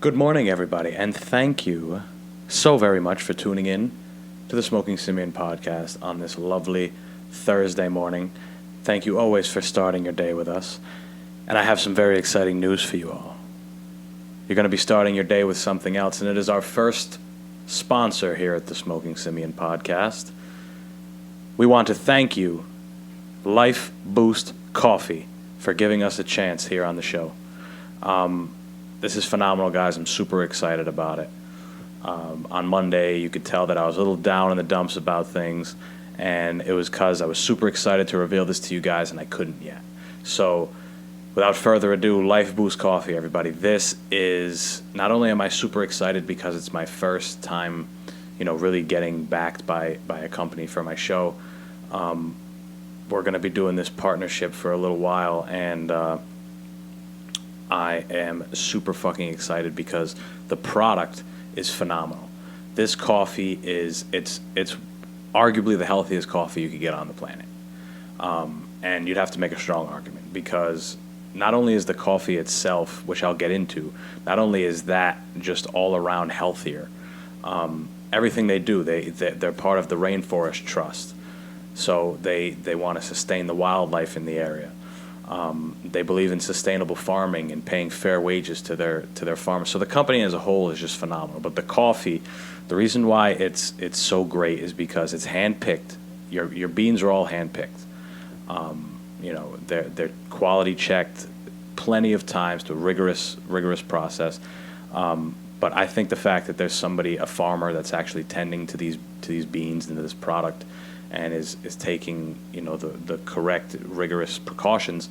Good morning, everybody, and thank you so very much for tuning in to the Smoking Simian podcast on this lovely Thursday morning. Thank you always for starting your day with us. And I have some very exciting news for you all. You're going to be starting your day with something else, and it is our first sponsor here at the Smoking Simian podcast. We want to thank you, Life Boost Coffee, for giving us a chance here on the show. This is phenomenal, guys. I'm super excited about it. On Monday, you could tell that I was a little down in the dumps about things, and it was because I was super excited to reveal this to you guys, and I couldn't yet. So, without further ado, Life Boost Coffee, everybody. This is, not only am I super excited because it's my first time, really getting backed by a company for my show. We're going to be doing this partnership for a little while, and I am super fucking excited because the product is phenomenal. This coffee it's arguably the healthiest coffee you could get on the planet. And you'd have to make a strong argument because not only is the coffee itself, which I'll get into, not only is that just all around healthier, everything they do, they're part of the Rainforest Trust. So they want to sustain the wildlife in the area. They believe in sustainable farming and paying fair wages to their farmers. So the company as a whole is just phenomenal. But the coffee, the reason why it's so great is because it's handpicked. Your beans are all handpicked. They're quality checked plenty of times to a rigorous process. But I think the fact that there's a farmer that's actually tending to these beans and to this product, and is taking the correct rigorous precautions,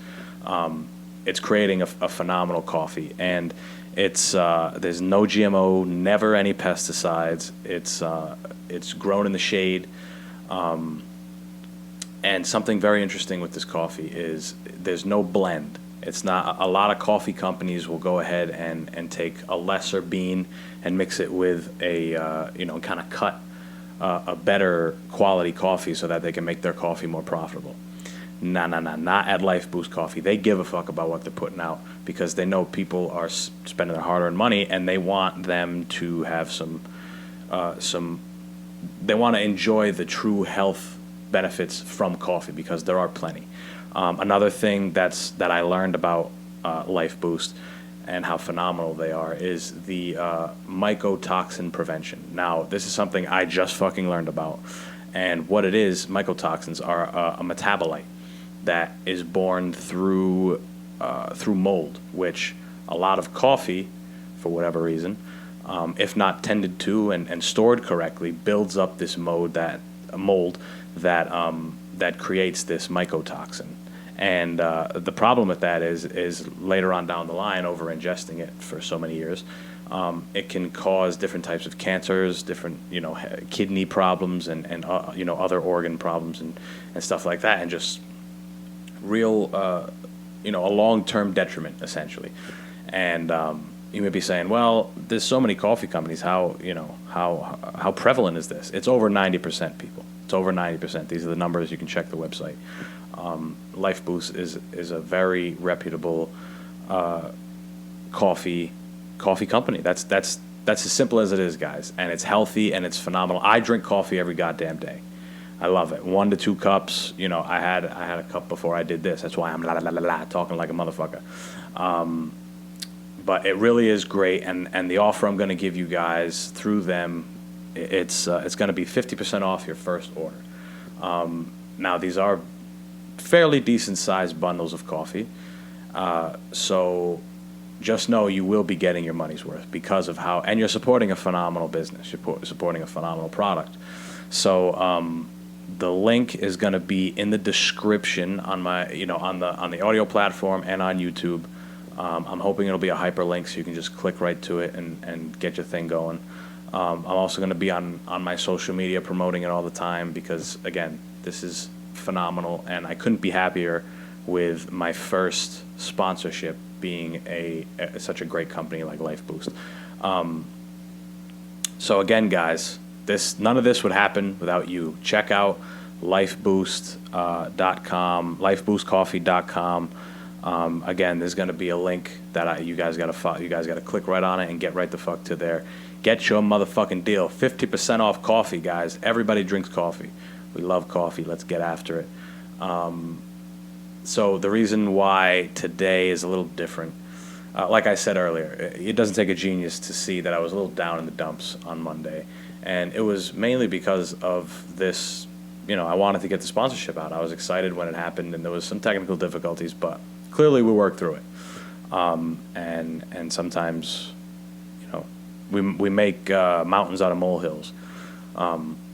it's creating a phenomenal coffee. And it's there's no GMO, never any pesticides. It's grown in the shade. And something very interesting with this coffee is there's no blend. It's not, a lot of coffee companies will go ahead and take a lesser bean and mix it with a kind of cut a better quality coffee so that they can make their coffee more profitable. Not at Life Boost Coffee. They give a fuck about what they're putting out because they know people are spending their hard-earned money, and they want them to have they want to enjoy the true health benefits from coffee, because there are plenty. Another thing that I learned about Life Boost and how phenomenal they are is the mycotoxin prevention. Now, this is something I just fucking learned about. And what it is, mycotoxins are a metabolite that is born through mold, which a lot of coffee, for whatever reason, if not tended to and stored correctly, builds up this mold that creates this mycotoxin. And the problem with that is later on down the line, over ingesting it for so many years, it can cause different types of cancers, different kidney problems, and other organ problems and stuff like that, and just real a long-term detriment essentially. And you may be saying, well, there's so many coffee companies. How prevalent is this? It's over 90%, people. It's over 90%. These are the numbers. You can check the website. Life Boost is a very reputable coffee company. That's as simple as it is, guys. And it's healthy and it's phenomenal. I drink coffee every goddamn day. I love it. 1 to 2 cups. I had a cup before I did this. That's why I'm talking like a motherfucker. But it really is great. And the offer I'm going to give you guys through them, it's going to be 50% off your first order. Now, these are fairly decent-sized bundles of coffee. So just know you will be getting your money's worth because of how... And you're supporting a phenomenal business. You're supporting a phenomenal product. So the link is going to be in the description on my, on the audio platform and on YouTube. I'm hoping it'll be a hyperlink so you can just click right to it and get your thing going. I'm also going to be on my social media promoting it all the time because, again, this is phenomenal, and I couldn't be happier with my first sponsorship being such a great company like Life Boost. So again, guys, none of this would happen without you. Check out lifeboost.com, lifeboostcoffee.com. Again, there's going to be a link that you guys got to click right on it and get right the fuck to there. Get your motherfucking deal. 50% off coffee, guys. Everybody drinks coffee. We love coffee. Let's get after it. So the reason why today is a little different, like I said earlier, it doesn't take a genius to see that I was a little down in the dumps on Monday. And it was mainly because of this, I wanted to get the sponsorship out. I was excited when it happened, and there was some technical difficulties, but clearly we worked through it. And sometimes, we make mountains out of molehills.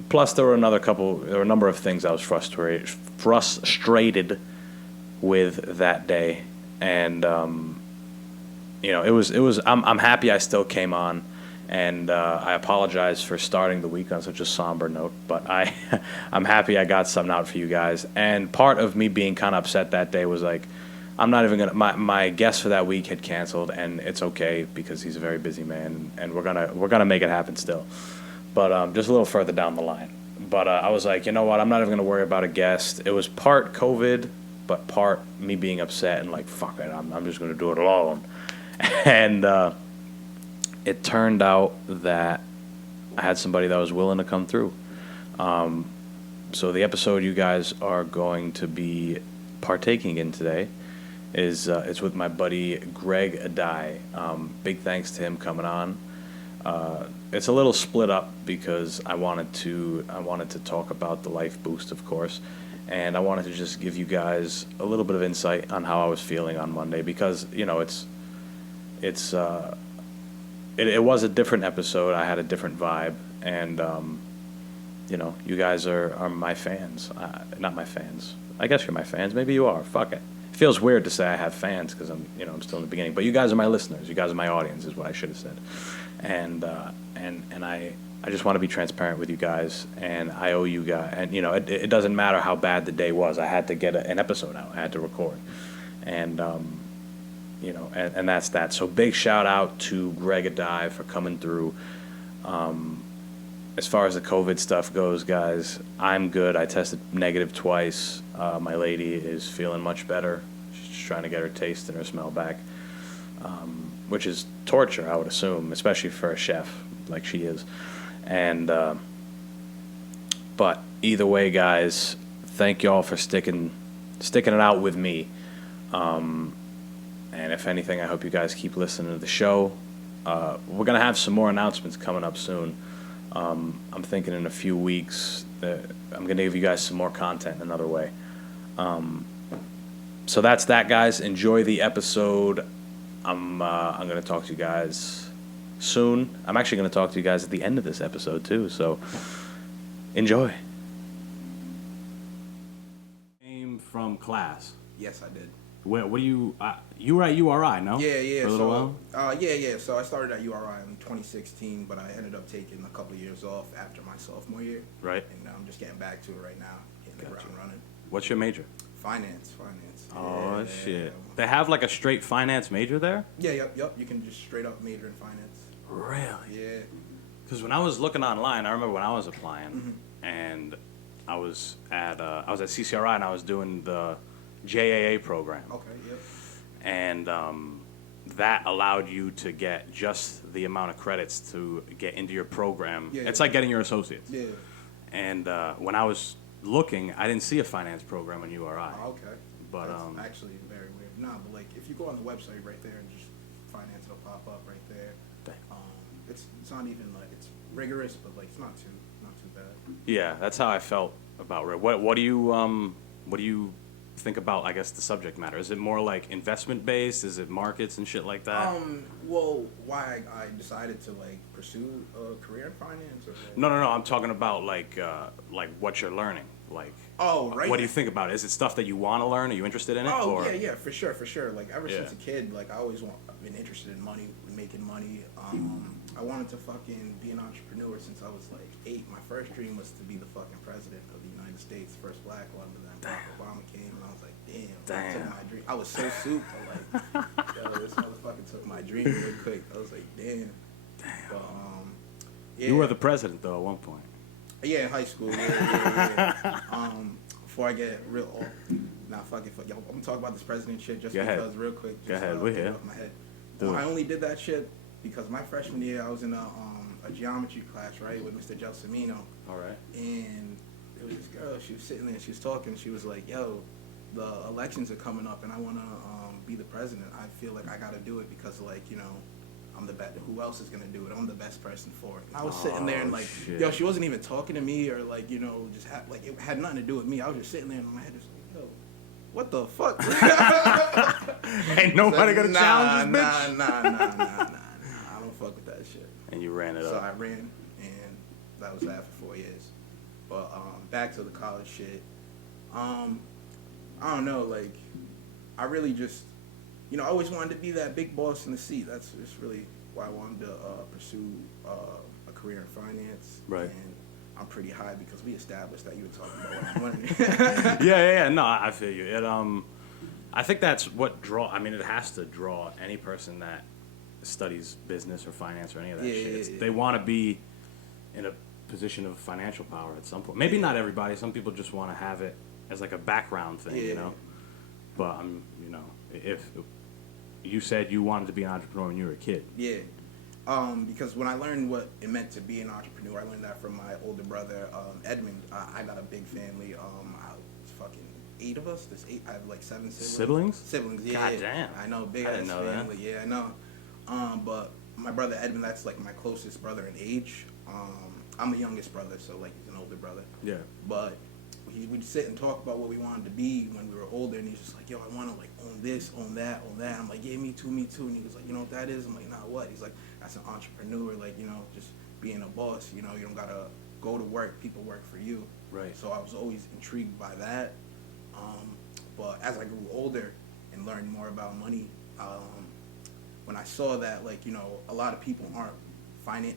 Plus, there were a number of things I was frustrated with that day, and it was. I'm happy I still came on, and I apologize for starting the week on such a somber note, but I'm happy I got something out for you guys. And part of me being kind of upset that day was like, I'm not even gonna. My guest for that week had canceled, and it's okay because he's a very busy man, and we're gonna make it happen still. But just a little further down the line. But I was like, you know what? I'm not even gonna worry about a guest. It was part COVID, but part me being upset and like, fuck it, I'm just gonna do it alone. And it turned out that I had somebody that was willing to come through. So the episode you guys are going to be partaking in today is it's with my buddy Greg Addai. Big thanks to him coming on. It's a little split up because I wanted to talk about the Life Boost, of course, and I wanted to just give you guys a little bit of insight on how I was feeling on Monday because it was a different episode. I had a different vibe, and you guys are my fans, not my fans. I guess you're my fans. Maybe you are. Fuck it. It feels weird to say I have fans because I'm still in the beginning. But you guys are my listeners. You guys are my audience, is what I should have said. And I just want to be transparent with you guys, and I owe you guys. And it doesn't matter how bad the day was. I had to get an episode out. I had to record, and and that's that. So big shout out to Greg Addai for coming through. As far as the COVID stuff goes, guys, I'm good. I tested negative twice. My lady is feeling much better. She's just trying to get her taste and her smell back, which is torture, I would assume, especially for a chef like she is. And but either way, guys, thank y'all for sticking it out with me. And if anything, I hope you guys keep listening to the show. We're gonna have some more announcements coming up soon. I'm thinking in a few weeks that I'm going to give you guys some more content another way. So that's that, guys. Enjoy the episode. I'm going to talk to you guys soon. I'm actually going to talk to you guys at the end of this episode, too. So enjoy. Came from class. Yes, I did. What do you were at URI, no? Yeah. For a little while? Yeah. So I started at URI in 2016, but I ended up taking a couple of years off after my sophomore year. Right. And I'm just getting back to it right now, getting the ground running. What's your major? Finance. Oh, yeah. shit. They have like a straight finance major there? Yeah, yep. You can just straight up major in finance. Really? Yeah. Because when I was looking online, I remember when I was applying, and I was at CCRI and I was doing the JAA program. Okay, yep. And that allowed you to get just the amount of credits to get into your program. Yeah, it's like getting your associates. Yeah. And when I was looking, I didn't see a finance program on URI. Oh, okay. But that's actually very weird. Nah, but like if you go on the website right there and just finance, it'll pop up right there. It's not even like it's rigorous, but like it's not too bad. Yeah, that's how I felt about it. What do you think about, I guess, the subject matter? Is it more like investment based? Is it markets and shit like that? Well, why I decided to like pursue a career in finance? Or like... No. I'm talking about like what you're learning. Like, right. What do you think about it? Is it stuff that you want to learn? Are you interested in it? Oh, yeah, for sure. Like ever since a kid, like I've been interested in money, making money. I wanted to fucking be an entrepreneur since I was like 8. My first dream was to be the fucking president of the United States, first black one. But then Barack Obama came, and I was like, damn. Took my dream. I was so souped. I'm like, yo, this motherfucker took my dream real quick. I was like, damn. But, yeah. You were the president though at one point. Yeah, in high school. Yeah. Before I get real old. Nah, fuck it. Yo, I'm gonna talk about this president shit just Go ahead. because, real quick. Just, Go ahead, we're get it here. off my head. Do it. I only did that shit because my freshman year I was in a geometry class, right, with Mr. Gelsomino. All right. And there was this girl. She was sitting there. She was talking. She was like, "Yo, the elections are coming up, and I wanna be the president. I feel like I gotta do it because, like, you know, I'm the best. Who else is gonna do it? I'm the best person for it." And I was sitting there and like, shit. yo, she wasn't even talking to me or like, you know, just like it had nothing to do with me. I was just sitting there in my head, just like, yo, what the fuck? Ain't nobody gonna challenge this bitch. Nah. I don't fuck with that shit. And you ran it So up. I ran, and that was that for 4 years. But back to the college shit. I don't know, like, I really just, you know, I always wanted to be that big boss in the seat. That's just really why I wanted to pursue a career in finance. Right. And I'm pretty high because we established that you were talking about what I'm learning. Yeah. No, I feel you. I think that's what it has to draw any person that studies business or finance or any of that shit. Yeah. They want to be in a position of financial power at some point. Maybe not everybody. Some people just want to have it as like a background thing, you know. But you know, if you said you wanted to be an entrepreneur when you were a kid. Yeah. Because when I learned what it meant to be an entrepreneur, I learned that from my older brother, Edmund. I got a big family. It's fucking 8 of us. There's 8. I have like 7 siblings. Siblings, yeah. God damn. I know, big I ass didn't know family. that. Yeah, I know. But my brother Edmund, that's like my closest brother in age. I'm the youngest brother, so like he's an older brother. Yeah. But we'd sit and talk about what we wanted to be when we were older, and he's just like, yo, I want to like own this, own that, own that. I'm like, yeah, me too. And he was like, you know what that is? I'm like, nah, what? He's like, that's an entrepreneur, like, you know, just being a boss, you know, you don't gotta go to work, people work for you. Right. So I was always intrigued by that. But as I grew older and learned more about money, when I saw that, like, you know, a lot of people aren't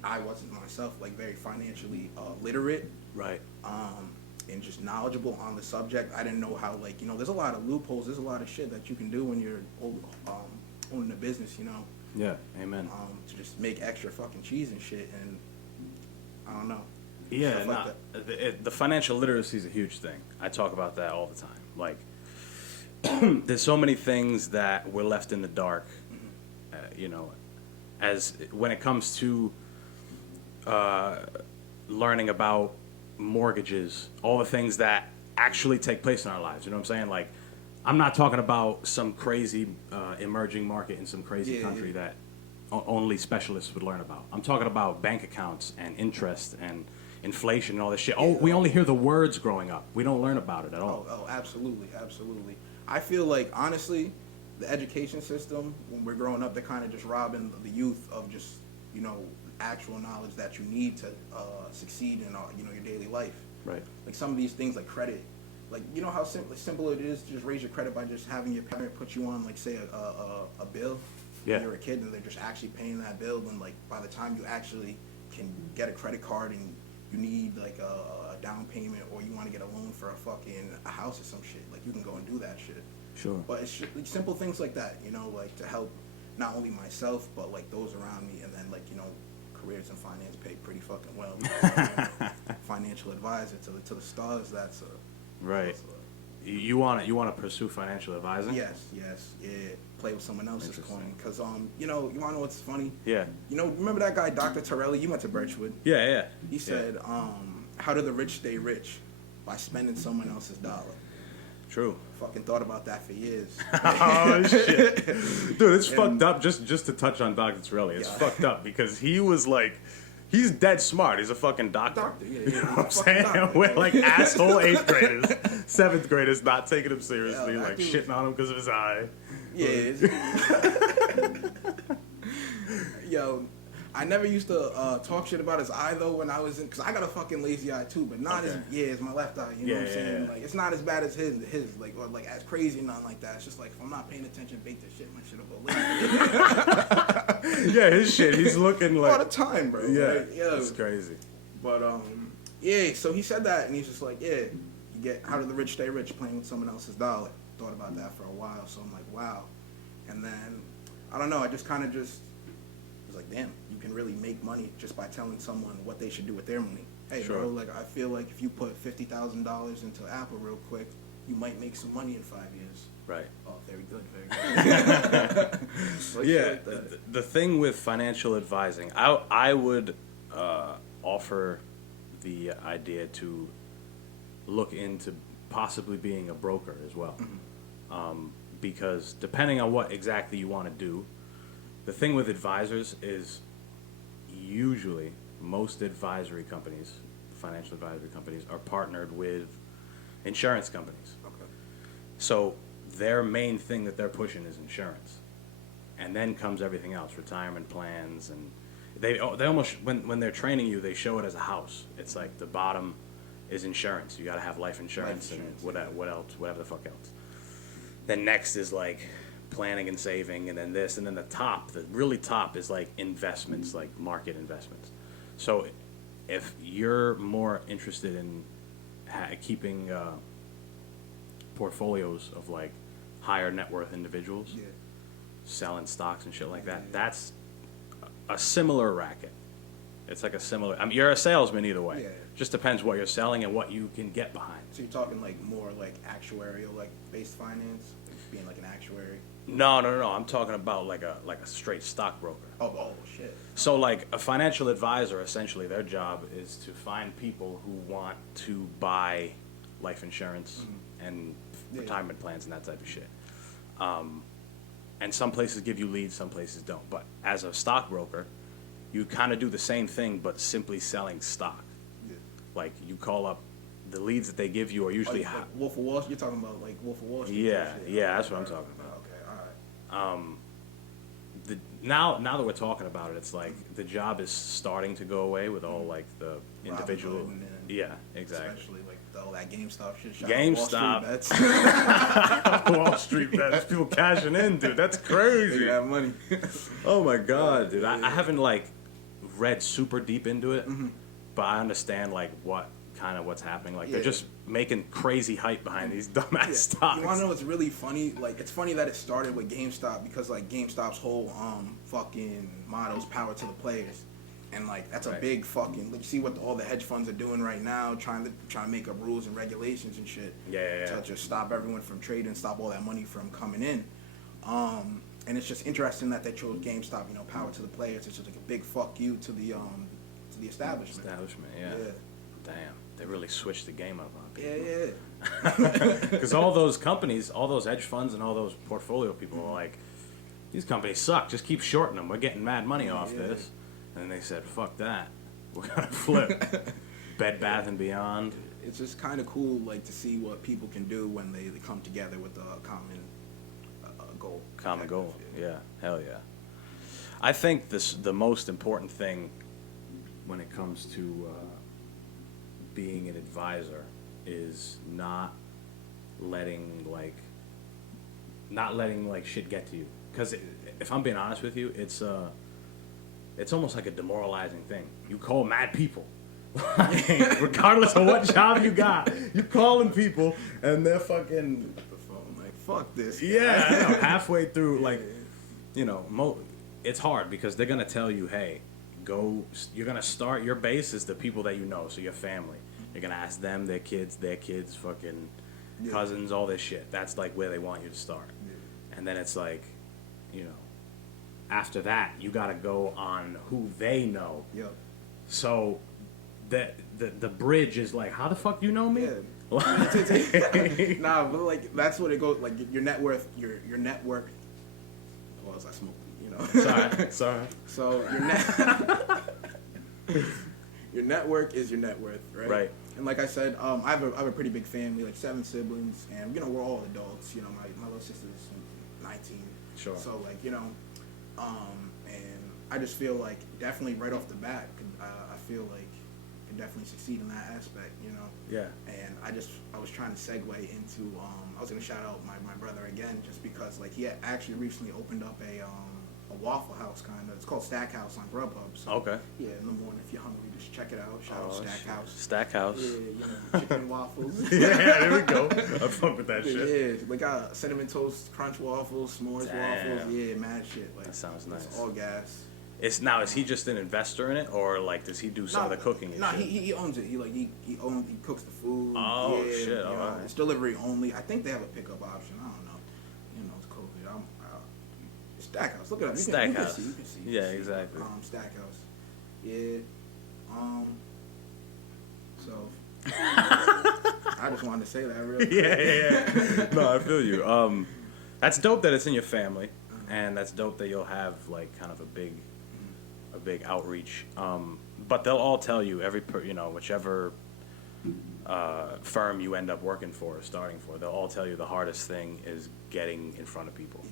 I wasn't myself, like, very financially literate. Right. And just knowledgeable on the subject. I didn't know how, like, you know, there's a lot of loopholes. There's a lot of shit that you can do when you're owning a business, you know. Yeah, amen. To just make extra fucking cheese and shit, and I don't know. Yeah, Stuff like the financial literacy is a huge thing. I talk about that all the time. Like, there's so many things that we're left in the dark, you know, as when it comes to learning about mortgages, all the things that actually take place in our lives. You know what I'm saying? Like, I'm not talking about some crazy emerging market in some crazy country that only specialists would learn about. I'm talking about bank accounts and interest and inflation and all this shit. We only hear the words growing up. We don't learn about it at all. Oh, absolutely. I feel like, honestly, the education system, when we're growing up, they're kind of just robbing the youth of just, you know, actual knowledge that you need to succeed in, you know, your daily life. Right. Like some of these things, like credit, like, you know how simple it is to just raise your credit by just having your parent put you on, like, say a bill when you're a kid, and they're just actually paying that bill, and like by the time you actually can get a credit card and you need like a down payment, or you want to get a loan for a house or some shit, like you can go and do that shit. Sure. But it's just, like, simple things like that, you know, like to help not only myself but like those around me, and then, like, you know, careers in finance pay pretty fucking well. Financial advisor to the stars. That's right. That's you want to pursue financial advising? Yes, yeah. Play with someone else's coin, because you know, you want to know what's funny? Yeah. You know, remember that guy Dr. Torelli? You went to Birchwood. Yeah. He said, "How do the rich stay rich? By spending someone else's dollar." True. Fucking thought about that for years. Oh shit, dude, it's fucked up. Just to touch on Dr. Torelli, it's fucked up because he was like, he's dead smart. He's a fucking doctor. Yeah. You know what I'm saying? We're like asshole 8th graders, 7th graders, not taking him seriously, Yo, like shitting on him because of his eye. Yeah. Yo, I never used to talk shit about his eye though when I was in, because I got a fucking lazy eye too, but not as my left eye. You know what I'm saying? Yeah. Like, it's not as bad as his like, or like as crazy, nothing like that. It's just like, if I'm not paying attention, bake this shit, my shit will go lazy. Yeah, his shit. He's looking like all the time, bro. Yeah, right? it's crazy. But yeah. So he said that, and he's just like, yeah, you get how do the rich stay rich, playing with someone else's dollar. Thought about that for a while, so I'm like, wow. And then I don't know, I just kind of was like, damn, you can really make money just by telling someone what they should do with their money. Hey, Sure. bro, like, I feel like if you put $50,000 into Apple real quick, you might make some money in 5 years. Right. Oh, very good, very good. Yeah, the thing with financial advising, I would offer the idea to look into possibly being a broker as well. Because depending on what exactly you want to do, the thing with advisors is usually most advisory companies, financial advisory companies, are partnered with insurance companies. Okay. So their main thing that they're pushing is insurance, and then comes everything else, retirement plans, and they almost when they're training you, they show it as a house. It's like the bottom is insurance. You got to have life insurance and what else, whatever the fuck else. Then next is like planning and saving, and then this, and then the really top is like investments, like market investments. So if you're more interested in keeping portfolios of like higher net worth individuals, selling stocks and shit like that, that's a similar racket. It's like a similar. I mean, you're a salesman either way. Yeah. Just depends what you're selling and what you can get behind. So you're talking like more like actuarial, like based finance, like being like an actuary. No. I'm talking about like a straight stockbroker. Oh shit. So like a financial advisor, essentially, their job is to find people who want to buy life insurance and retirement plans and that type of shit. And some places give you leads, some places don't. But as a stockbroker, you kind of do the same thing, but simply selling stock. Yeah. Like you call up the leads that they give you are usually like Wolf of Wall Street. You're talking about like Wolf of Wall Street. Yeah, that's what I'm talking about. Okay, all right. Now that we're talking about it, it's like the job is starting to go away with all like the individual. And Yeah, exactly. especially like all that GameStop shit. GameStop. Wall Street bets. People cashing in, dude. That's crazy. They have money. Oh my god, dude. I haven't like read super deep into it, but I understand like what's happening. Like they're just making crazy hype behind these dumbass stocks. You wanna know what's really funny? Like it's funny that it started with GameStop because like GameStop's whole fucking motto is power to the players. And like that's a big fucking. Like, you see what all the hedge funds are doing right now, trying to make up rules and regulations and shit. Yeah. To just stop everyone from trading, stop all that money from coming in. And it's just interesting that they chose GameStop. You know, power to the players. It's just like a big fuck you to the establishment. Yeah. Damn, they really switched the game up on people. Yeah. Because all those companies, all those hedge funds, and all those portfolio people are like, these companies suck. Just keep shorting them. We're getting mad money off this. And they said, fuck that. We're going to flip. Bed Bath & Beyond. It's just kind of cool, like, to see what people can do when they come together with a common goal. Common goal. Yeah. Hell yeah. I think the most important thing when it comes to being an advisor is not letting shit get to you. Because if I'm being honest with you, it's almost like a demoralizing thing. You call mad people. Regardless of what job you got, you calling people and they're fucking The phone, like, fuck this guy. Yeah, halfway through, like, it's hard because they're gonna tell you, hey, you're gonna start, your base is the people that you know, so your family. You're gonna ask them, their kids, fucking cousins, all this shit. That's like where they want you to start. And then it's like, after that, you got to go on who they know. Yep. So the bridge is like, how the fuck do you know me? Yeah. Nah, but like that's what it goes. Like your net worth, your network. Well, as I smoke, Sorry. So your network is your net worth, right? Right. And like I said, I have a pretty big family, like 7 siblings, and we're all adults. My little sister's 19. Sure. So like and I just feel like definitely right off the bat, I feel like I can definitely succeed in that aspect, Yeah. And I was trying to segue into I was gonna shout out my brother again, just because like he had actually recently opened up a Waffle House kind of. It's called Stack House on Grubhub. So, Okay. Yeah, in the morning if you're hungry, just check it out. Shout out Stack House. Stack House. Yeah, chicken and waffles. Yeah, there we go. I fuck with that shit. Yeah, we got cinnamon toast crunch waffles, s'mores waffles. Yeah, mad shit. Like, that sounds nice. It's all gas. Is he just an investor in it, or like does he do some of the cooking? And shit? He owns it. He cooks the food. Oh shit! All right. It's delivery only. I think they have a pickup option. I don't know. It's COVID. Stackhouse. Look it up. Stackhouse. You can see. Yeah, exactly. Stackhouse. Yeah. So. I just wanted to say that really. Yeah. No, I feel you. That's dope that it's in your family, and that's dope that you'll have like kind of a big outreach. But they'll all tell you whichever firm you end up working for or starting for, they'll all tell you the hardest thing is getting in front of people.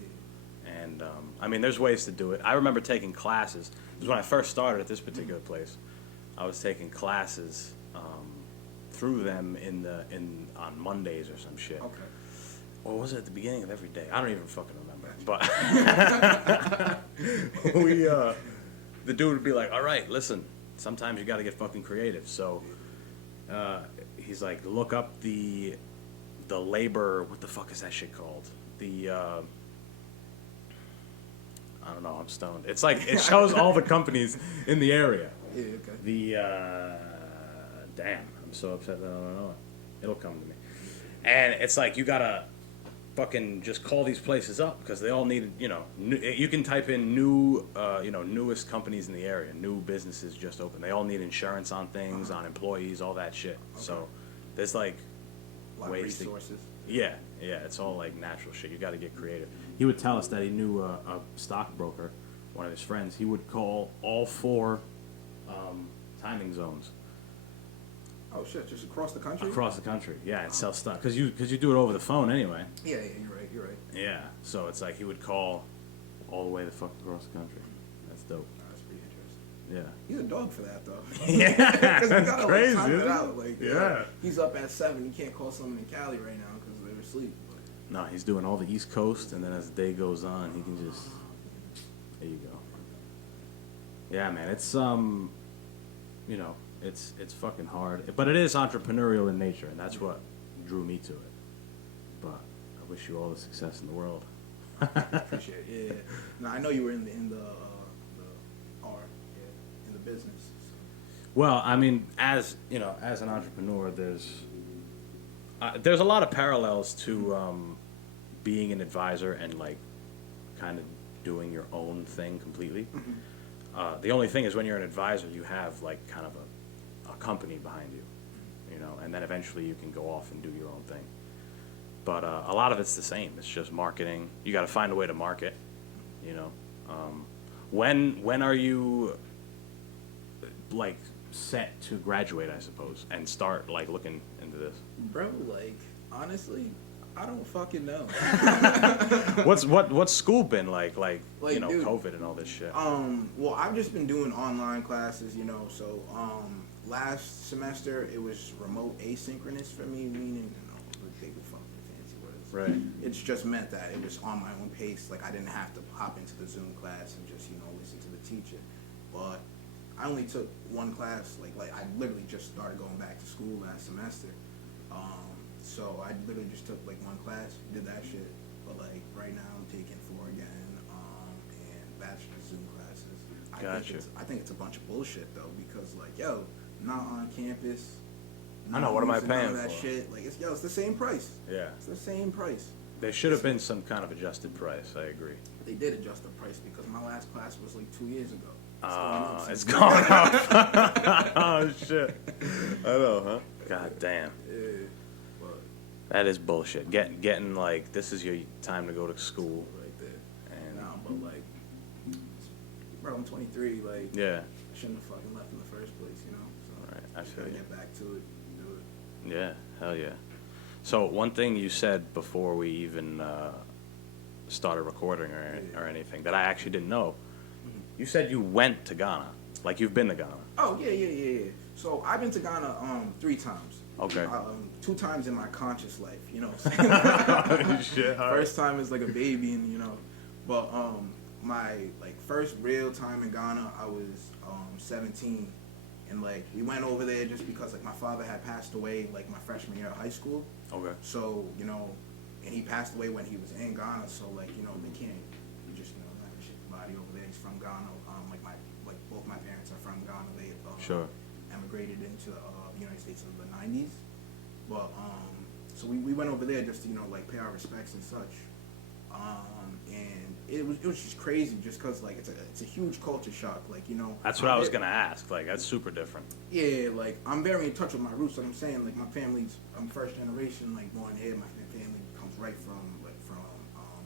And I mean, there's ways to do it. I remember taking classes. It was when I first started at this particular place. I was taking classes through them on Mondays or some shit. Okay. Or was it at the beginning of every day? I don't even fucking remember. But the dude would be like, "All right, listen. Sometimes you got to get fucking creative." So he's like, "Look up the labor. What the fuck is that shit called? I don't know. I'm stoned. It's like it shows all the companies in the area. Yeah. Okay. Damn. I'm so upset that I don't know it. It'll come to me. And it's like you gotta fucking just call these places up because they all need, you can type in newest companies in the area, new businesses just open. They all need insurance on things, on employees, all that shit. Okay. So there's like a lot ways of resources. Yeah, it's all like natural shit. You got to get creative. He would tell us that he knew a stockbroker, one of his friends. He would call all 4 timing zones. Oh shit! Just across the country. Across the country, yeah, and sell stuff because you do it over the phone anyway. Yeah, you're right. Yeah, so it's like he would call all the way the fuck across the country. That's dope. That's pretty interesting. Yeah. He's a dog for that though. Yeah, that's crazy. Time it out. Like, yeah. He's up at 7. You can't call someone in Cali right now because they're asleep. But. No, he's doing all the East Coast, and then as the day goes on, he can just. There you go. Yeah, man, it's It's fucking hard, but it is entrepreneurial in nature, and that's what drew me to it. But I wish you all the success in the world. Appreciate it. Yeah. No, I know you were in the in the business. So. Well, I mean, as an entrepreneur, there's a lot of parallels to being an advisor and like kind of doing your own thing completely. Mm-hmm. The only thing is when you're an advisor, you have like kind of a company behind you, and then eventually you can go off and do your own thing. But a lot of it's the same. It's just marketing. You got to find a way to market. When are you like set to graduate, I suppose, and start like looking into this? Bro, like honestly, I don't fucking know. What's school been like dude, COVID and all this shit? Well, I've just been doing online classes, so last semester it was remote asynchronous for me, meaning big fucking fancy words. Right. It's just meant that it was on my own pace, like I didn't have to hop into the Zoom class and just listen to the teacher. But I only took one class, like I literally just started going back to school last semester. So I literally just took like one class, did that shit. But like right now I'm taking 4 again, and bachelor Zoom classes. I think it's a bunch of bullshit though, because like not on campus. I know, what am I paying for? That shit. Like it's the same price. Yeah. It's the same price. There should have been some kind of adjusted price. I agree. They did adjust the price because my last class was like 2 years ago. It's going up. Oh shit. I know, huh? God damn. Yeah. But that is bullshit. Getting like this is your time to go to school. Right there. And but like, bro, I'm 23. Like, yeah. I shouldn't have fucking left in the first place, So right. I feel you. Get back to it. Do it. Yeah. Hell yeah. So one thing you said before we even started recording or anything that I actually didn't know. You said you went to Ghana. Like you've been to Ghana. Oh yeah. So I've been to Ghana 3 times. Okay. 2 times in my conscious life, Shit, First time as like a baby, and but my like first real time in Ghana, I was 17, and like we went over there just because like my father had passed away like my freshman year of high school. Okay. So and he passed away when he was in Ghana, so like they can't just have shit by everybody over there is from Ghana. Like both my parents are from Ghana. They Sure. emigrated into the United States in the '90s. But so we went over there just to like pay our respects and such. And it was just crazy, just cause like it's a huge culture shock. Like That's what I was gonna ask. Like that's super different. Yeah, like I'm very in touch with my roots. Like I'm saying, like my family's I'm first generation. Like born here, my family comes right from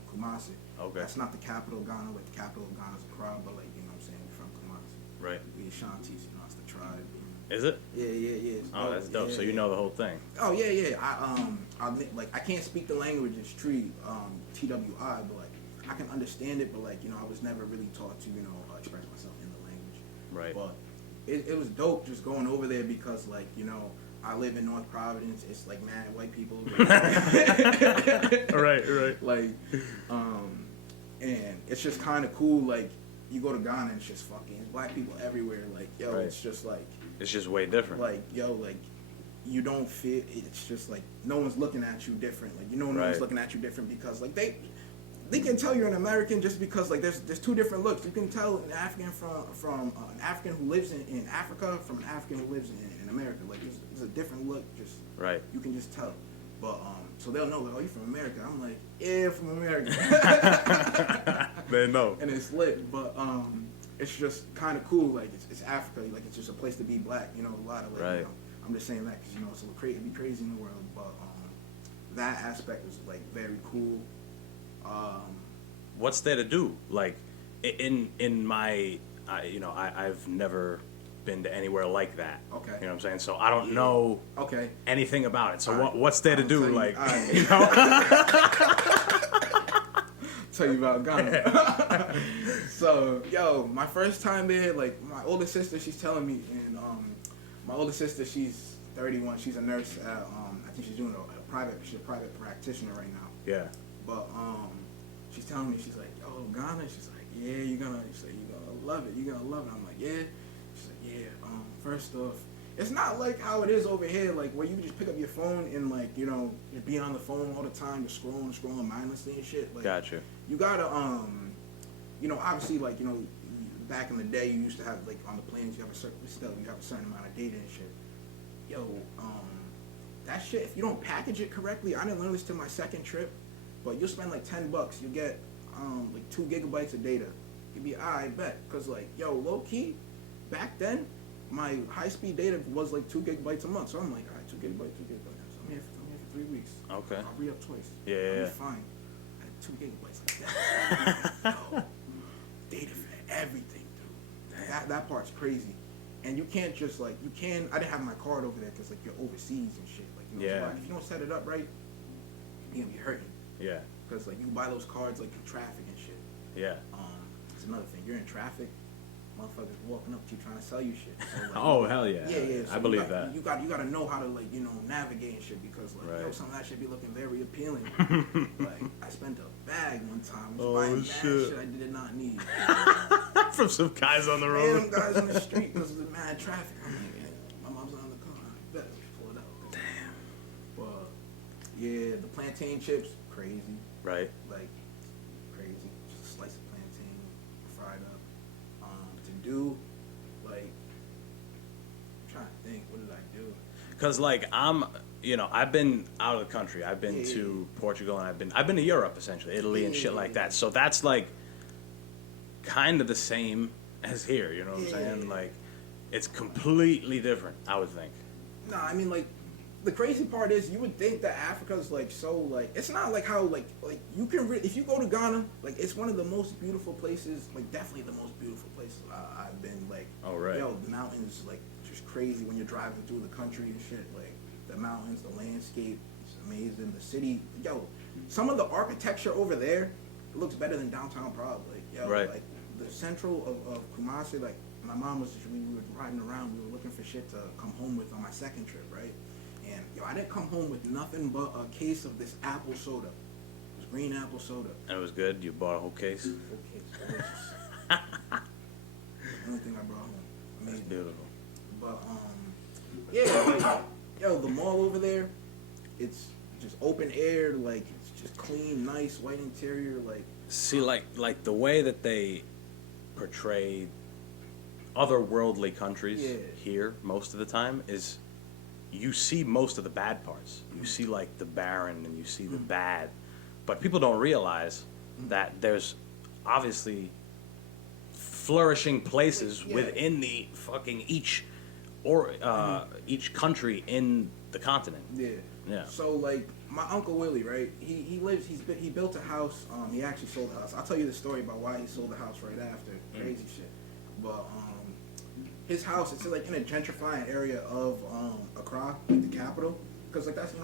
Kumasi. Okay. That's not the capital of Ghana. Like the capital of Ghana is Accra, but like what I'm saying, we're from Kumasi. Right. We Ashantis, it's the tribe. Is it? Yeah. Oh, that's dope. Yeah, So you know the whole thing. Oh yeah. I can't speak the language. It's TWI, but like I can understand it. But like I was never really taught to express myself in the language. Right. But it was dope just going over there because like I live in North Providence. It's like mad white people. Right. Like, and it's just kind of cool. Like, you go to Ghana and it's just fucking black people everywhere. Like, yo, Right. It's just like, It's just way different. like, yo, like, you don't fit. It's just like no one's looking at you different. Like, no Right. one's looking at you different because like they can tell you're an American just because like there's two different looks. You can tell an African from an African who lives in Africa from an African who lives in America. Like there's a different look. Just Right. you can just tell. But so they'll know like, oh, you from America. I'm like, yeah, from America. They know. And it's lit, but it's just kind of cool. Like it's Africa. Like it's just a place to be black. A lot of like. Right. I'm just saying that because it'd be crazy in the world, but that aspect was like very cool. What's there to do? Like, in my, I've never been to anywhere like that. Okay. You know what I'm saying? So I don't know Okay. anything about it. So All right. what's there to I'll do? tell you. Like, All right. you know? Tell you about Ghana. So, my first time there, like my older sister, she's telling me, and my older sister, she's 31. She's a nurse at I think she's doing she's a private practitioner right now. Yeah. But she's telling me, she's like, yo, Ghana. She's like, yeah, you're gonna love it. You're gonna love it. I'm like, yeah. She's like, yeah. First off, it's not like how it is over here, like where you can just pick up your phone and like just be on the phone all the time, just scrolling mindlessly and shit. Like, Gotcha. You gotta obviously like back in the day you used to have like on the planes you have a certain amount of data and shit. Yo, that shit, if you don't package it correctly, I didn't learn this till my second trip, but you'll spend like $10, you'll get like 2 gigabytes of data. You'd be, I bet, cause like low key, back then my high speed data was like 2 gigabytes a month. So I'm like, all right, 2 gigabytes. So I'm here for 3 weeks. Okay. I'll re-up twice. Yeah. I'll be fine. I had 2 gigabytes like that. Yo, data for everything, dude. That part's crazy. And you can't just like, I didn't have my card over there because like you're overseas and shit. Like, Yeah. if you don't set it up right, you're gonna be hurting. Yeah. Because like you buy those cards like in traffic and shit. Yeah. It's another thing. You're in traffic, motherfuckers walking up to you trying to sell you shit. So, like, Oh, hell yeah. Yeah. So I believe that. You got to know how to like navigate and shit because like Right. some of that shit be looking very appealing. Like I spent a bag one time Oh, buying mad shit. shit I did not need. From some guys on the Random road. guys on the street because of the mad traffic. I'm like, yeah, my mom's on the car. I bet pull it out. Damn. But yeah, the plantain chips crazy. Right. Like crazy. Just a slice of plantain fried up. To do like I'm trying to think, what did I do? Cause like I've been out of the country. I've been to Portugal and I've been to Europe essentially, Italy and shit like that. So that's like kind of the same as here. You know what I'm saying? Like it's completely different. I would think. Nah, I mean like. The crazy part is you would think that Africa's like so like it's not like how like you can if you go to Ghana like it's one of the most beautiful places, like definitely the most beautiful places I've been. Like oh right, the mountains like just crazy when you're driving through the country and shit. Like the mountains, the landscape, it's amazing. The city, some of the architecture over there looks better than downtown Prague. Like right. Like the central of Kumasi. Like my mom we were riding around, we were looking for shit to come home with on my second trip, right? And I didn't come home with nothing but a case of this apple soda. It was green apple soda. And it was good? You bought a whole case? Whole case, delicious. The only thing I brought home. Amazing. That's beautiful. But the mall over there, it's just open air, like it's just clean, nice, white interior, like. See, like the way that they portray otherworldly countries Yeah. here most of the time is you see most of the bad parts. You see like the barren and you see the bad, but people don't realize that there's obviously flourishing places Yeah. within the fucking each country in the continent. Yeah. Yeah. So like my Uncle Willie, right? He built a house. He actually sold the house. I'll tell you the story about why he sold the house right after. Crazy shit. But his house, it's like in a gentrifying area of Accra, like the capital, because like that's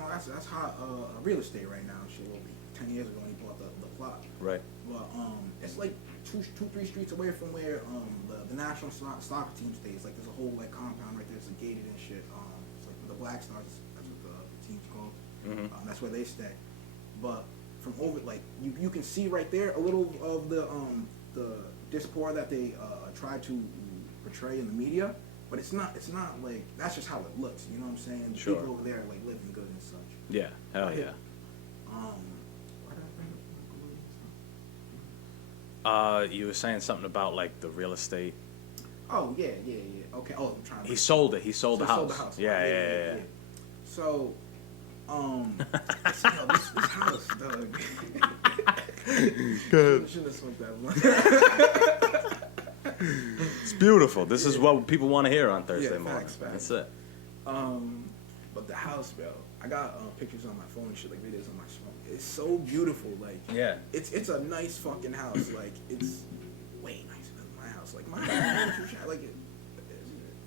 hot real estate right now. Shit, will be 10 years ago when he bought the plot. Right. But it's like two, 3 streets away from where the national soccer team stays. Like there's a whole like compound right there. It's gated and shit. It's like the Black Stars. That's what the team's called. Mm-hmm. That's where they stay. But from over, like you can see right there a little of the dispoor that they try to portray in the media. But it's not like that's just how it looks. You know what I'm saying? The Sure. people over there are like living good and such. Yeah. Hell yeah. Why did I bring up Uncle Willie? You were saying something about like the real estate. Oh yeah. Okay. Oh, I'm trying. He sold it. He sold the house. Sold the house. Yeah. So, this house, dog. Good. Shouldn't have smoked that one. It's beautiful. This is what people want to hear on Thursday morning. Facts. That's it. But the house, bro. I got pictures on my phone and shit, like videos on my phone. It's so beautiful. Like, Yeah. it's a nice fucking house. Like, it's way nicer than my house. Like, my house, like it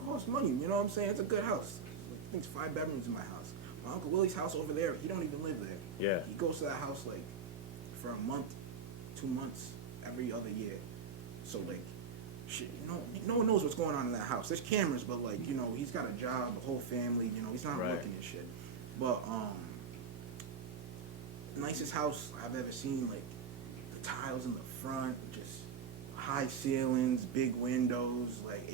costs money. You know what I'm saying? It's a good house. I think it's 5 bedrooms in my house. My Uncle Willie's house over there, he don't even live there. Yeah. He goes to that house like for a month, 2 months, every other year. So like, shit, no one knows what's going on in that house. There's cameras, but like, he's got a job, a whole family. He's not Right. working and shit. But nicest house I've ever seen. Like the tiles in the front, just high ceilings, big windows, like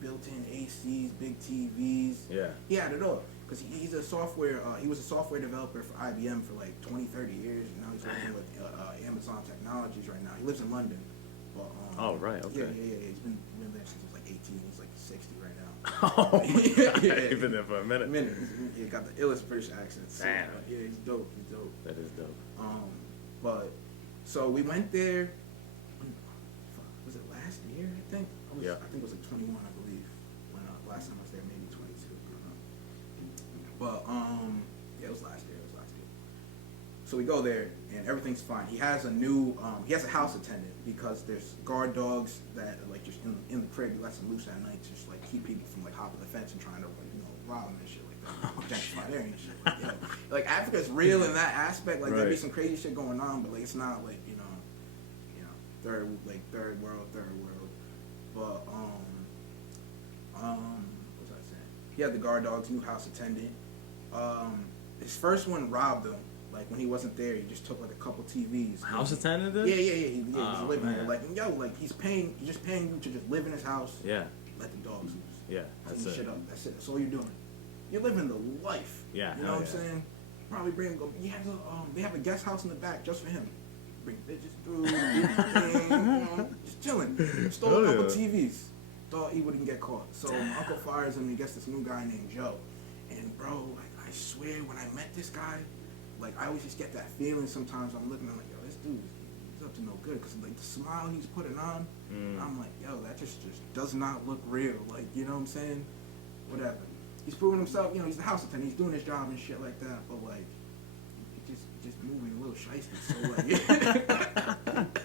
built-in ACs, big TVs. Yeah. He had it all. Because he was a software developer for IBM for like 20, 30 years. And now he's working with Amazon Technologies right now. He lives in London. But, Oh, right, okay. Yeah. He's been there since he was like 18. He's like 60 right now. Oh, Yeah. You've been there for a minute. He got the illest British accent. So, Damn. yeah, he's dope. That is dope. But, so we went there, was it last year, I think? I think it was like 21, I believe, when last time I was there, maybe 22. But yeah, it was last year. So we go there and everything's fine. He has a new, he has a house attendant because there's guard dogs that are like just in the crib. He lets them loose at night to just like keep people from like hopping the fence and trying to rob them and shit like that. Gentrified area and shit. Like Africa's real in that aspect. Like there be some crazy shit going on, but like it's not like third world. But what was I saying? He had the guard dogs, new house attendant. His first one robbed him. Like when he wasn't there, he just took like a couple TVs. House attendant did? Yeah. He was living there. Man. Like he's just paying you to just live in his house. Yeah. Let the dogs loose. Yeah. That's Clean it. shit up. That's it. That's all you're doing. You're living the life. Yeah. You know what I'm saying? Probably bring him. They have a guest house in the back just for him. Bring bitches through, just chilling. Stole a couple TVs. Thought he wouldn't get caught. So my uncle fires him. He gets this new guy named Joe. And bro, like I swear, when I met this guy, like I always just get that feeling. Sometimes I'm looking, I'm like, yo, this dude, he's up to no good. Cause like the smile he's putting on, I'm like, yo, that just does not look real. Like, you know what I'm saying? Whatever. He's proving himself. He's the house attendant. He's doing his job and shit like that. But like, just moving a little shiesty. So like,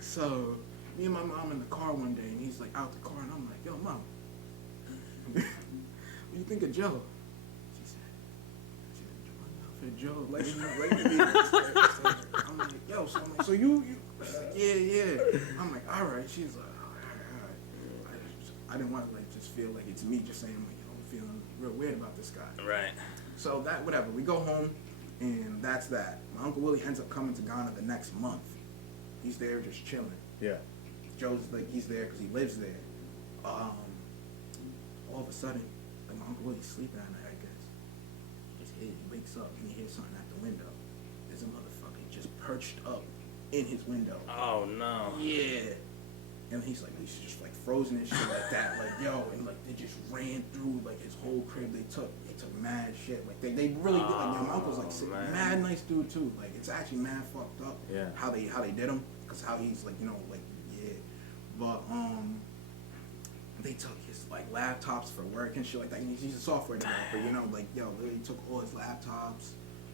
so me and my mom in the car one day, and he's like out the car, and I'm like, yo, mom, what do you think of Joe? She said Joe, like I'm like, yo, so you, yeah. I'm like, all right. She's like, all right. I didn't want to like just feel like it's me just saying like, I'm feeling real weird about this guy. Right. So that whatever. We go home. And that's that. My Uncle Willie ends up coming to Ghana the next month. He's there just chilling. Yeah. Joe's like, he's there because he lives there. All of a sudden, like my Uncle Willie's sleeping at night, I guess. He wakes up and he hears something at the window. There's a motherfucker just perched up in his window. Oh, no. Yeah. And he's just like frozen and shit like that, like yo, and like they just ran through like his whole crib. They took mad shit. Like they really did. Like my uncle's like sick, mad nice dude too. Like it's actually mad fucked up. Yeah. How they did him, cause how he's like yeah, but they took his like laptops for work and shit like that. And he's a software developer, like yo, they took all his laptops,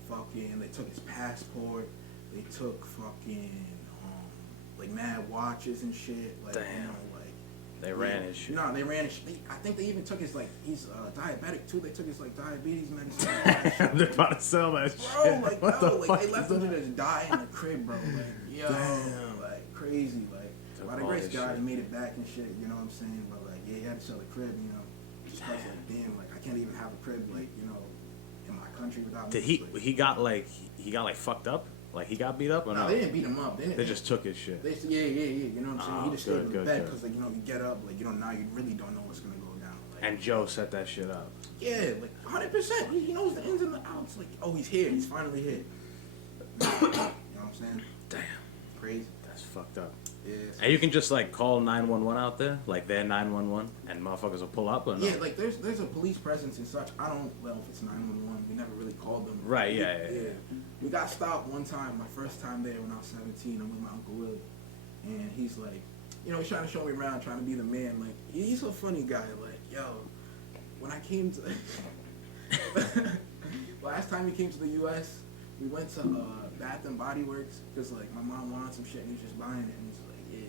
fucking. They took his passport. They took fucking like mad watches and shit. Like damn. They ran his shit. No, they ran his shit. I think they even took his like he's diabetic too. They took his like diabetes medicine. They're about to sell that bro, shit. Like what yo, the like fuck they left him to just die in the crib, bro. Like yo, damn. like crazy. Like by the grace of God, he made it back and shit. You know what I'm saying? But like yeah, he had to sell the crib. Just cause like damn, like I can't even have a crib like in my country without. Did he got like fucked up? Like he got beat up or no? No, they didn't beat him up. They just took his shit. Yeah. You know what I'm saying? He just stayed in the bed good. because like you get up like now you really don't know what's gonna go down. Like, And Joe set that shit up. Yeah, like 100%. He knows the ins and the outs. Like oh, he's here. He's finally here. You know what I'm saying? Damn, crazy. That's fucked up. Yeah. And you can just like call 911 out there, like they're 911, and motherfuckers will pull up or no? Yeah, like there's a police presence and such. I don't know if it's 911. We never really called them. Right. Yeah. We got stopped one time, my first time there when I was 17. I'm with my Uncle Willie. And he's like, he's trying to show me around, trying to be the man. Like, he's a funny guy. Like, yo, when I came to... last time he came to the U.S., we went to Bath and Body Works because, like, my mom wanted some shit and he was just buying it. And he's like, yeah.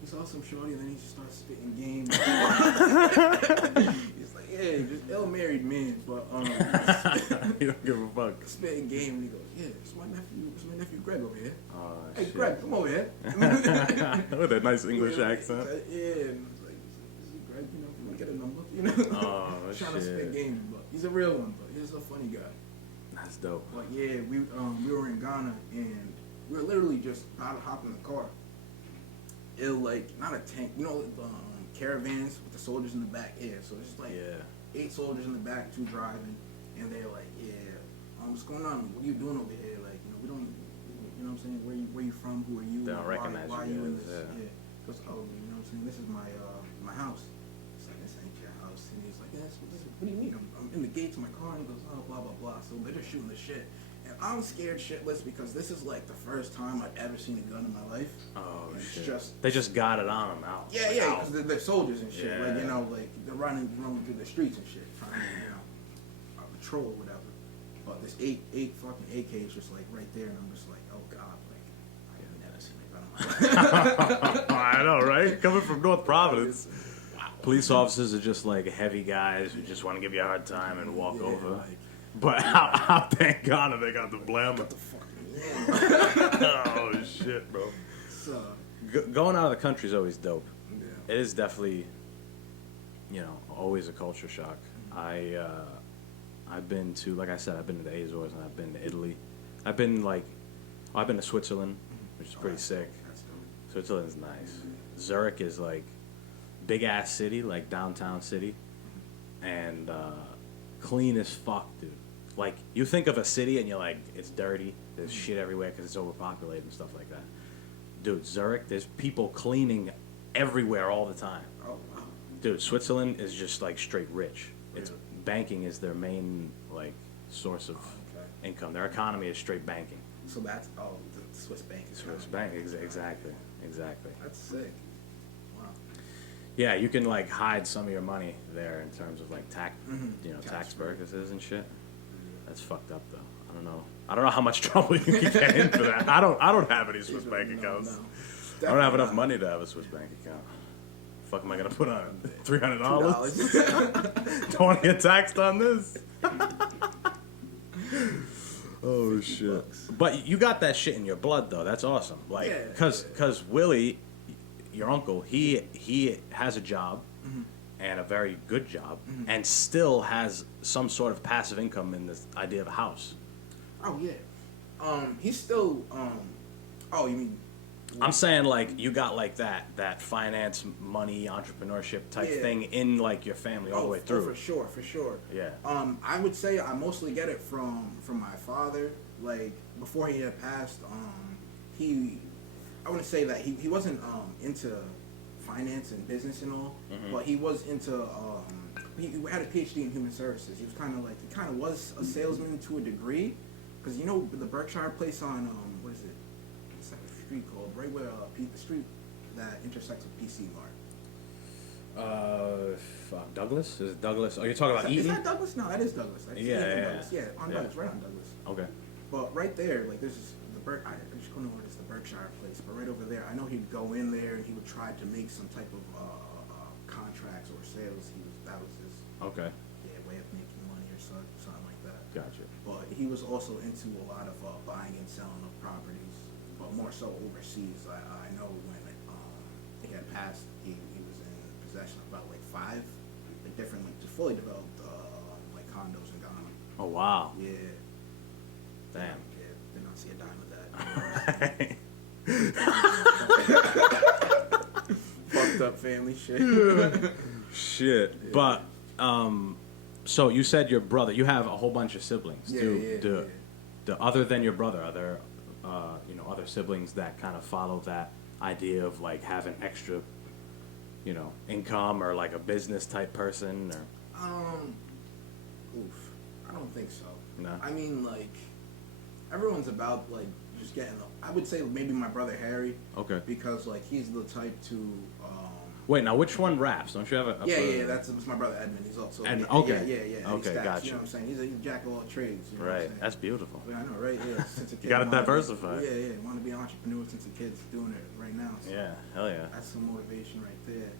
He saw some shorty and then he just started spitting game. He's like, yeah, just ill married men, but you don't give a fuck. Spitting game, and he goes, yeah, it's my nephew Greg over here. Oh, hey, shit. Greg, come over here. With that nice English accent. Yeah, and it's like, is it Greg? You want to get a number? Oh, trying to spit game, but he's a real one. But he's a funny guy. That's dope. But yeah, we were in Ghana and we were literally just about to hop in the car. It like not a tank, caravans with the soldiers in the back. Yeah, so it's just like 8 soldiers in the back, 2 driving, and they're like, what's going on? What are you doing over here? Like, we don't, you know what I'm saying? Where you from? Who are you? They don't recognize why you are you in guys, this? Yeah. Because you know what I'm saying? This is my house. It's like, this ain't your house. And he's like, what do you mean? I'm in the gate to my car. And he goes, oh, blah blah blah. So they're just shooting the shit. And I'm scared shitless because this is like the first time I've ever seen a gun in my life. Oh, and shit. Just, they just got it on them out. Yeah, because they're soldiers and shit. Yeah. Like, like they're running through the streets and shit, trying to, patrol or whatever. But this 8 fucking AKs just like right there, and I'm just like, oh god, like I've never seen a gun in my life. I know, right? Coming from North Providence. Wow. Police officers are just like heavy guys who just want to give you a hard time and walk over. Like, but how thank God they got the blam. What the fuck? Oh shit, bro. So, going out of the country is always dope. yeah. It is definitely, always a culture shock. I've been to, like I said, I've been to the Azores and I've been to Italy. I've been to Switzerland, which is pretty sick. That's dope. Switzerland's nice. Zurich is like big ass city, like downtown city, and clean as fuck, dude. Like you think of a city and you're like, it's dirty. There's shit everywhere because it's overpopulated and stuff like that. Dude, Zurich, there's people cleaning everywhere all the time. Oh wow. Dude, Switzerland is just like straight rich. It's Really? banking is their main like source of income. Their economy is straight banking. So that's the Swiss bank. Swiss bank, exactly. That's sick. Wow. Yeah, you can like hide some of your money there in terms of like tax Tax purposes and shit. That's fucked up though. I don't know how much trouble you can get in for that. I don't have any Swiss bank accounts. No. I don't have enough money to have a Swiss bank account. Fuck am I gonna put on $300? Don't want to get taxed on this. Oh shit! But you got that shit in your blood though. That's awesome. Like, cause Willie, your uncle, he has a job, and a very good job, and still has some sort of passive income in this idea of a house. Oh yeah. He's still. Oh, you mean? I'm saying like you got like that finance, money, entrepreneurship type thing in like your family all the way through. For sure. Yeah. I would say I mostly get it from my father. Like before he had passed, I wouldn't say that he wasn't into finance and business and all, but he was into he had a PhD in human services. He was kind of was a salesman to a degree, because you know the Berkshire place on what is it? What's that street called? Right where the street that intersects with PC Mart. Fuck, Douglas? Is it Douglas? Oh, you're talking about Eaton? Is that Douglas? No, that is Douglas. Douglas. Yeah, on Douglas, right on Douglas. Okay. But right there, like there's I just don't know what is the Berkshire place, but right over there, I know he'd go in there and he would try to make some type of contracts or sales. That was his way of making money or something like that. Gotcha. But he was also into a lot of buying and selling of properties, but more so overseas. I know when he had passed, he was in possession of about like 5 different fully developed like condos in Ghana. Oh wow. Yeah. Damn. Yeah, did not see a dime of that. Fucked up family shit. Shit. Yeah. But so you said your brother. You have a whole bunch of siblings. Other than your brother, are there other siblings that kind of follow that idea of like having extra, income, or like a business type person, or? I don't think so. No. I mean, like, everyone's about like just getting. I would say maybe my brother Harry. Okay. Because like he's the type to. Wait, now which one raps? Don't you have a? That's my brother Edmund. He's also. Okay. Yeah. Okay, gotcha. You know what I'm saying? He's a jack of all trades. You know right. That's beautiful. Yeah, I know, right? Yeah. Since a kid, you gotta diversify. Yeah. Want to be an entrepreneur since a kid's doing it right now. So yeah. Hell yeah. That's some motivation right there.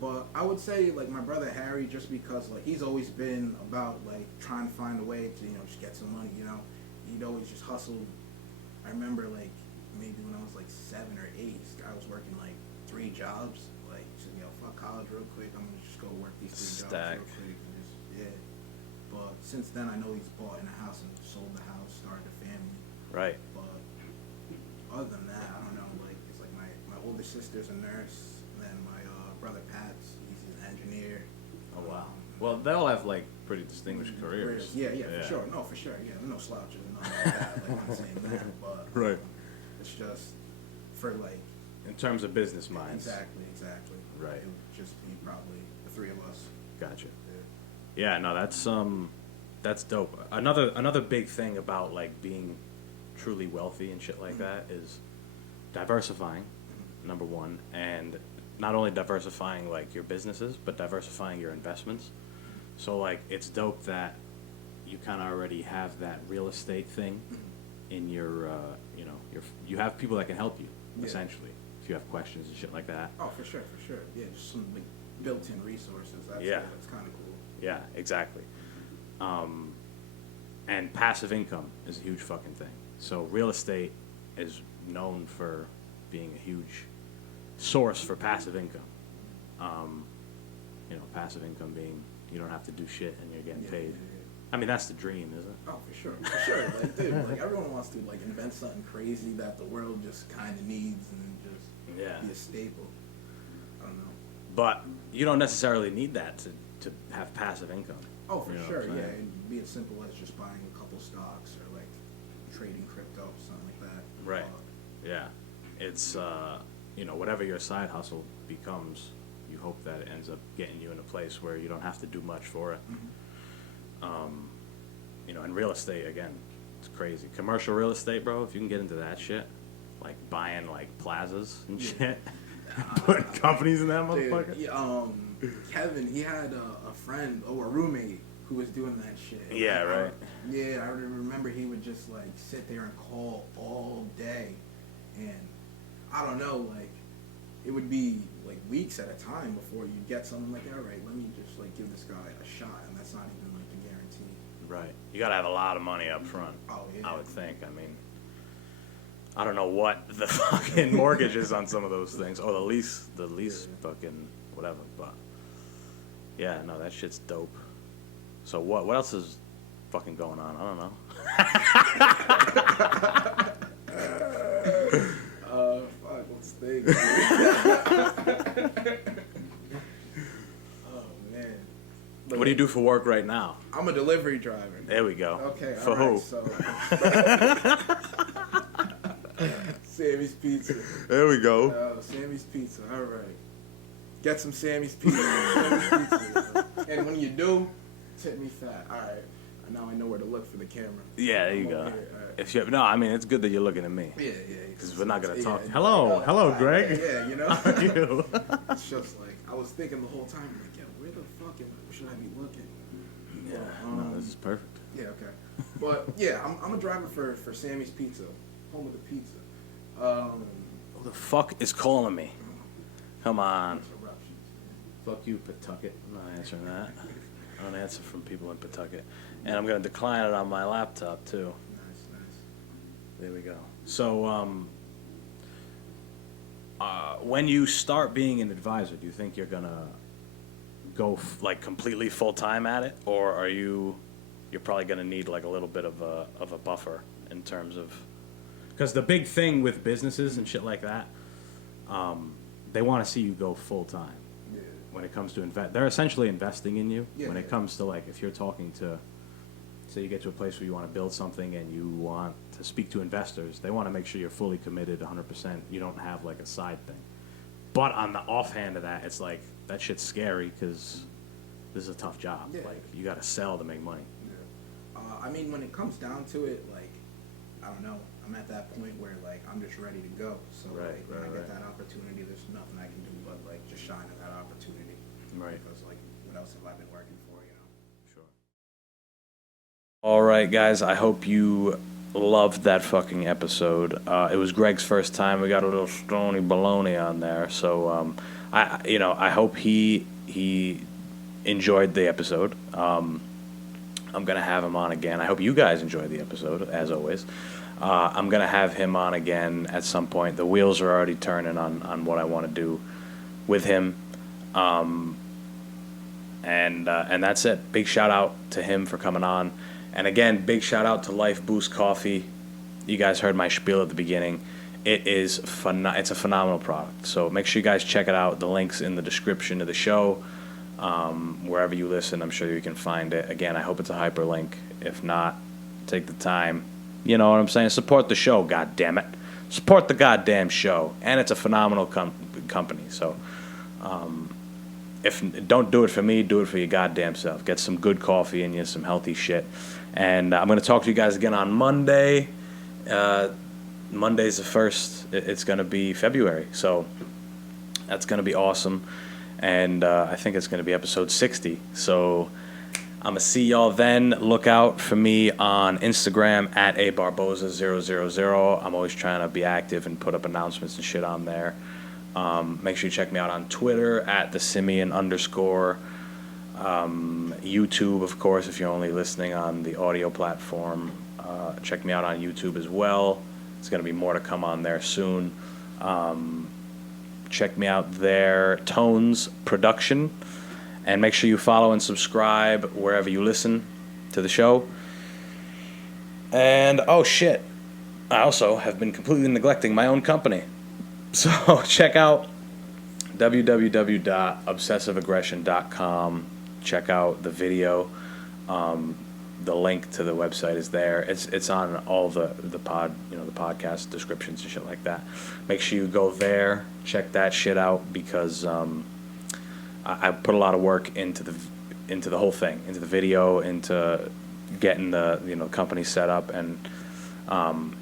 But I would say like my brother Harry, just because like he's always been about like trying to find a way to just get some money. He'd always just hustled. I remember like maybe when I was like 7 or 8, I was working like 3 jobs. Like said, fuck college real quick. I'm gonna just go work these 3 jobs real quick and just But since then, I know he's bought in a house and sold the house, started a family. Right. But other than that, I don't know. Like it's like my older sister's a nurse. Then my brother Pat's, he's an engineer. Oh wow. Well, they all have like pretty distinguished careers. Yeah, for sure. No, for sure. Yeah, they're no slouches and all that. Like I'm not saying that, but right. It's just for like. In terms of business minds. Exactly. Right. It would just be probably the 3 of us. Gotcha. Yeah. No, that's dope. Another big thing about like being truly wealthy and shit like that is diversifying. Number one, and not only diversifying like your businesses, but diversifying your investments. So like it's dope that you kind of already have that real estate thing in your you have people that can help you essentially if you have questions and shit like that. Oh, for sure. Yeah, just some like built-in resources. That's kind of cool. Yeah, exactly. And passive income is a huge fucking thing. So real estate is known for being a huge source for passive income. Passive income being you don't have to do shit and you're getting paid. I mean, that's the dream, isn't it? Oh, for sure. Like, dude, like everyone wants to like invent something crazy that the world just kind of needs and just be a staple. I don't know. But you don't necessarily need that to have passive income. Oh, for sure. Yeah, it'd be as simple as just buying a couple stocks or like trading crypto or something like that. Right. Yeah. It's whatever your side hustle becomes, you hope that it ends up getting you in a place where you don't have to do much for it. And real estate, again, it's crazy. Commercial real estate, bro, if you can get into that shit, like buying like plazas and shit, putting companies in that motherfucker. Kevin, he had a friend or a roommate who was doing that shit. Yeah, right. Yeah, I remember he would just like sit there and call all day, and I don't know, like it would be like weeks at a time before you get something like, all right, let me just like give this guy a shot, and that's not even like a guarantee. Right. You gotta have a lot of money up front. Oh yeah. I would think. I mean, I don't know what the fucking mortgage is on some of those things, or the lease fucking whatever. But yeah, no, that shit's dope. So what else is fucking going on? I don't know. Fuck, let's think. Oh man. What do you do for work right now? I'm a delivery driver. There we go. Okay. For all right, who? So, Sammy's Pizza. There we go. Sammy's Pizza. All right. Get some Sammy's Pizza. Sammy's Pizza. And when you do, tip me fat. All right. Now I know where to look for the camera. Yeah, there you go. Right. If you no, I mean it's good that you're looking at me. Yeah. Because we're not gonna talk. Yeah. Hello, Greg. Yeah, you know. How are you? It's just like I was thinking the whole time, like, yeah, where the fuck should I be looking? Yeah. No, this is perfect. Yeah. Okay. But yeah, I'm a driver for Sammy's Pizza, home of the pizza. Who the fuck is calling me? Come on. Interruptions. Fuck you, Pawtucket. I'm not answering that. I don't answer from people in Pawtucket. And I'm going to decline it on my laptop, too. Nice. There we go. So, when you start being an advisor, do you think you're going to go, like, completely full-time at it? Or are you're probably going to need, like, a little bit of a buffer in terms of... Because the big thing with businesses and shit like that, they want to see you go full-time. Yeah. When it comes to they're essentially investing in you. Yeah, when it comes to, like, if you're talking to, say you get to a place where you want to build something and you want to speak to investors, they want to make sure you're fully committed 100%. You don't have, like, a side thing. But on the offhand of that, it's like, that shit's scary because this is a tough job. Yeah. Like, you got to sell to make money. Yeah. I mean, when it comes down to it, like, I don't know. I'm at that point where, like, I'm just ready to go. So, when I get that opportunity, there's nothing I can do but, like, just shine at that opportunity. Right. Because, like, what else have I been working for, you know? Sure. All right, guys. I hope you loved that fucking episode. It was Greg's first time. We got a little stony baloney on there. So, I hope he enjoyed the episode. I'm going to have him on again. I hope you guys enjoyed the episode, as always. I'm going to have him on again at some point. The wheels are already turning on what I want to do with him. And that's it. Big shout out to him for coming on. And again, big shout out to Life Boost Coffee. You guys heard my spiel at the beginning. It's a phenomenal product. So make sure you guys check it out. The link's in the description of the show. Wherever you listen, I'm sure you can find it. Again, I hope it's a hyperlink. If not, take the time. You know what I'm saying? Support the show, goddammit. Support the goddamn show. And it's a phenomenal company. So, if don't do it for me, do it for your goddamn self. Get some good coffee in you, some healthy shit. And I'm going to talk to you guys again on Monday. Monday's the 1st. It's going to be February. So, that's going to be awesome. And I think it's going to be episode 60. So I'm going to see y'all then. Look out for me on Instagram at abarboza000. I'm always trying to be active and put up announcements and shit on there. Make sure you check me out on Twitter at the Simian _. YouTube, of course, if you're only listening on the audio platform. Check me out on YouTube as well. There's going to be more to come on there soon. Check me out there, Tones Production. And make sure you follow and subscribe wherever you listen to the show. And, oh shit, I also have been completely neglecting my own company. So check out www.obsessiveaggression.com. Check out the video. The link to the website is there. It's on all the podcast descriptions and shit like that. Make sure you go there, check that shit out because I put a lot of work into the whole thing, into the video, into getting the company set up. And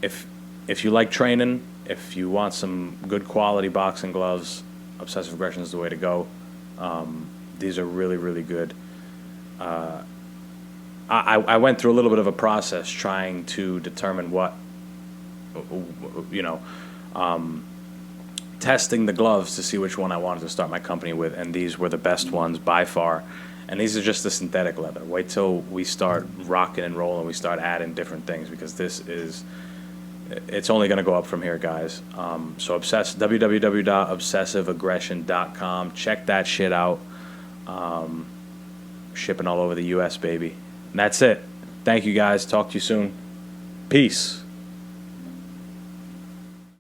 if you like training, if you want some good quality boxing gloves, Obsessive Aggression is the way to go. These are really, really good. I went through a little bit of a process trying to determine what, testing the gloves to see which one I wanted to start my company with, and these were the best ones by far. And these are just the synthetic leather. Wait till we start rocking and rolling, we start adding different things, because it's only going to go up from here, guys. So www.obsessiveaggression.com. Check that shit out. Shipping all over the U.S., baby. And that's it. Thank you, guys. Talk to you soon. Peace.